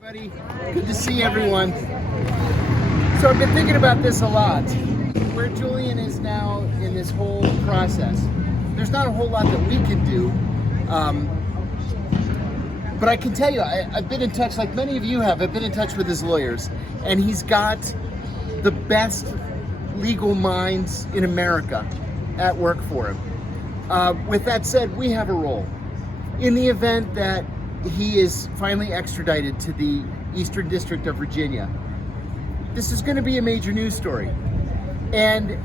Everybody, good to see everyone. So I've been thinking about this a lot, where Julian is now in this whole process. There's not a whole lot that we can do, but I can tell you, I've been in touch, like many of you have, I've been in touch with his lawyers, and he's got the best legal minds in America at work for him. With that said, we have a role. In the event that he is finally extradited to the Eastern District of Virginia, this is going to be a major news story. And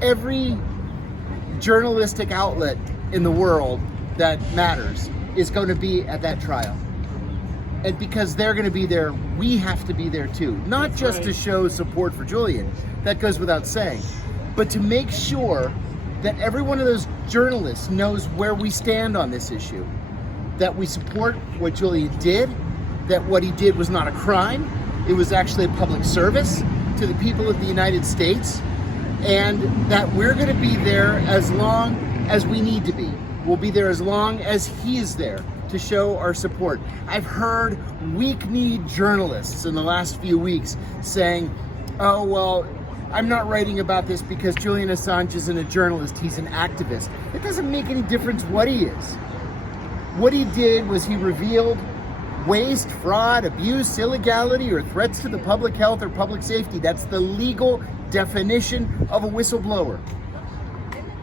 every journalistic outlet in the world that matters is going to be at that trial. And because they're going to be there, we have to be there too. Not just to show support for Julian, that goes without saying, but to make sure that every one of those journalists knows where we stand on this issue. That we support what Julian did, that what he did was not a crime, it was actually a public service to the people of the United States, and that we're going to be there as long as we need to be. We'll be there as long as he is there to show our support. I've heard weak-kneed journalists in the last few weeks saying, oh, well, I'm not writing about this because Julian Assange isn't a journalist, he's an activist. It doesn't make any difference what he is. What he did was he revealed waste, fraud, abuse, illegality, or threats to the public health or public safety. That's the legal definition of a whistleblower.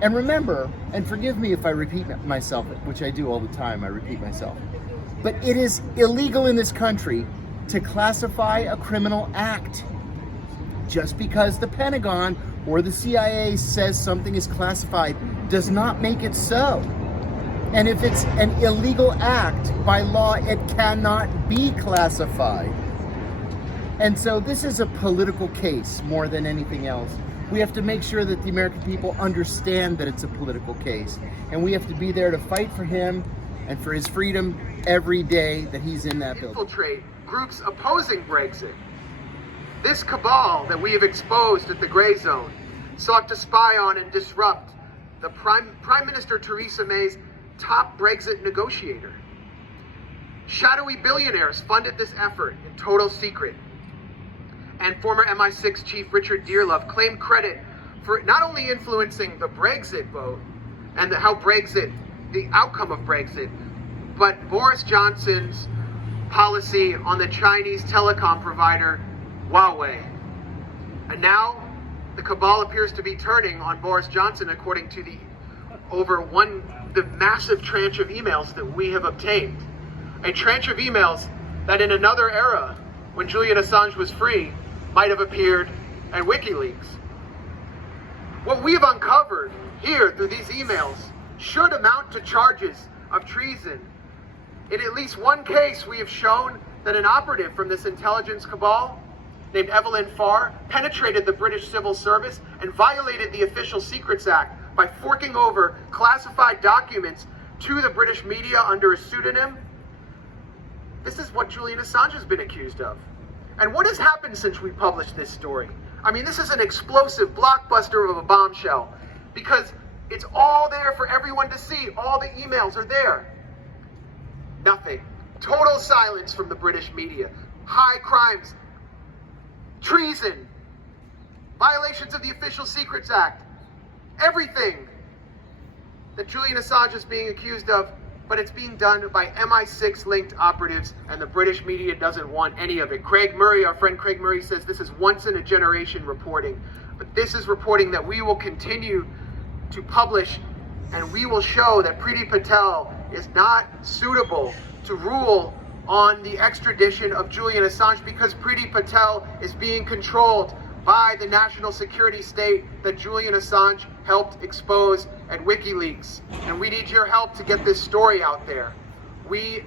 And remember, and forgive me if I repeat myself, which I do all the time, I repeat myself, but it is illegal in this country to classify a criminal act. Just because the Pentagon or the CIA says something is classified does not make it so. And if it's an illegal act, by law, it cannot be classified. And so this is a political case more than anything else. We have to make sure that the American people understand that it's a political case. And we have to be there to fight for him and for his freedom every day that he's in that building. Infiltrate groups opposing Brexit. This cabal that we have exposed at the gray zone sought to spy on and disrupt the Prime Minister Theresa May's top Brexit negotiator. Shadowy billionaires funded this effort in total secret. And former MI6 chief Richard Dearlove claimed credit for not only influencing the Brexit vote and the outcome of Brexit, but Boris Johnson's policy on the Chinese telecom provider Huawei. And now the cabal appears to be turning on Boris Johnson, according to the massive tranche of emails that we have obtained. A tranche of emails that in another era, when Julian Assange was free, might have appeared at WikiLeaks. What we have uncovered here through these emails should amount to charges of treason. In at least one case, we have shown that an operative from this intelligence cabal named Evelyn Farr penetrated the British Civil Service and violated the Official Secrets Act by forking over classified documents to the British media under a pseudonym. This is what Julian Assange has been accused of. And what has happened since we published this story? I mean, this is an explosive blockbuster of a bombshell because it's all there for everyone to see. All the emails are there. Nothing. Total silence from the British media. High crimes, treason, violations of the Official Secrets Act. Everything that Julian Assange is being accused of, but it's being done by MI6 linked operatives, and the British media doesn't want any of it. Craig Murray, our friend Craig Murray, says this is once in a generation reporting, but this is reporting that we will continue to publish, and we will show that Priti Patel is not suitable to rule on the extradition of Julian Assange because Priti Patel is being controlled by the national security state that Julian Assange helped expose at WikiLeaks. And we need your help to get this story out there. We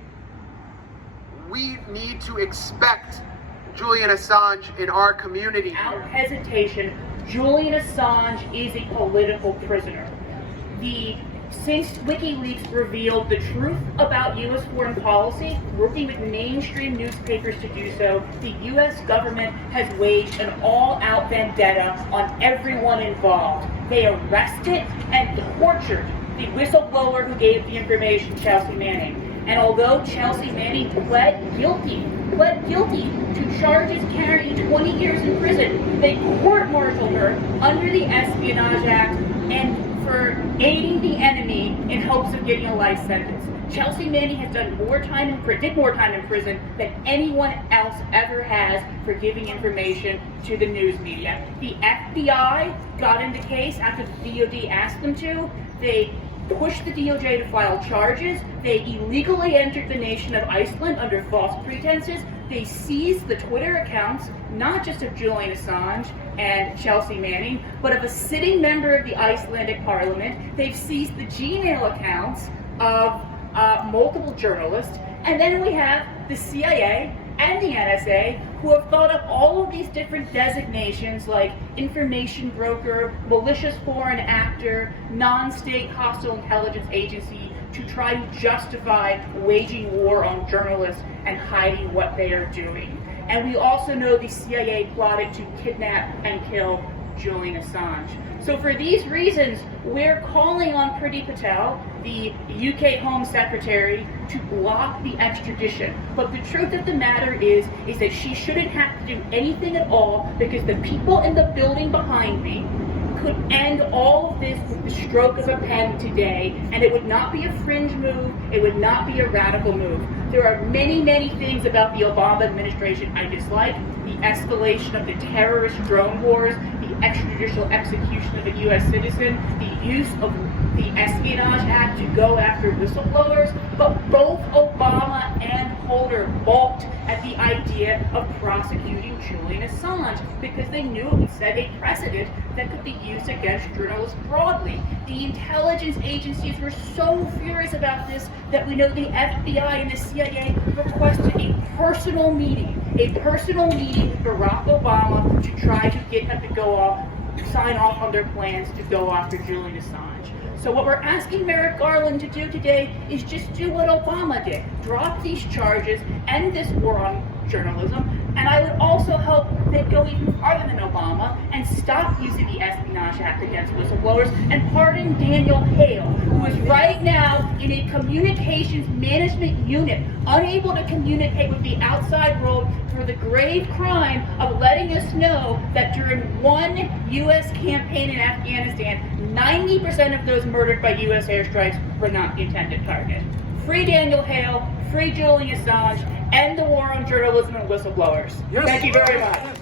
need to expect Julian Assange in our community. Without hesitation, Julian Assange is a political prisoner. Since WikiLeaks revealed the truth about U.S. foreign policy, working with mainstream newspapers to do so, the U.S. government has waged an all-out vendetta on everyone involved. They arrested and tortured the whistleblower who gave the information, Chelsea Manning. And although Chelsea Manning pled guilty pled guilty to charges carrying 20 years in prison. They court-martialed her under the Espionage Act and for aiding the enemy in hopes of getting a life sentence. Chelsea Manning has did more time in prison than anyone else ever has for giving information to the news media. The FBI got in the case after the DOD asked them to. They pushed the DOJ to file charges. They illegally entered the nation of Iceland under false pretenses. They seized the Twitter accounts, not just of Julian Assange and Chelsea Manning, but of a sitting member of the Icelandic parliament. They've seized the Gmail accounts of multiple journalists. And then we have the CIA and the NSA, who have thought up all of these different designations like information broker, malicious foreign actor, non-state hostile intelligence agency, to try to justify waging war on journalists and hiding what they are doing. And we also know the CIA plotted to kidnap and kill Julian Assange. So for these reasons, we're calling on Priti Patel, the UK Home Secretary, to block the extradition. But the truth of the matter is that she shouldn't have to do anything at all, because the people in the building behind me could end all of this with the stroke of a pen today, and it would not be a fringe move, it would not be a radical move. There are many, many things about the Obama administration I dislike: the escalation of the terrorist drone wars, the extrajudicial execution of a U.S. citizen, the use of the Espionage Act to go after whistleblowers, but both Obama and Holder balked at the idea of prosecuting Julian Assange because they knew it would set a precedent that could be used against journalists broadly. The intelligence agencies were so furious about this that we know the FBI and the CIA requested a personal meeting with Barack Obama to try to get him to sign off on their plans to go after Julian Assange. So what we're asking Merrick Garland to do today is just do what Obama did. Drop these charges, end this war on journalism, and I would also hope they'd go even farther than Obama and stop using the Espionage Act against whistleblowers and pardon Daniel Hale, who is right now in a communications management unit, unable to communicate with the outside world for the grave crime of letting us know that during one U.S. campaign in Afghanistan, 90% of those murdered by U.S. airstrikes were not the intended target. Free Daniel Hale, free Julian Assange, end the war on journalism and whistleblowers. Yes. Thank you very much.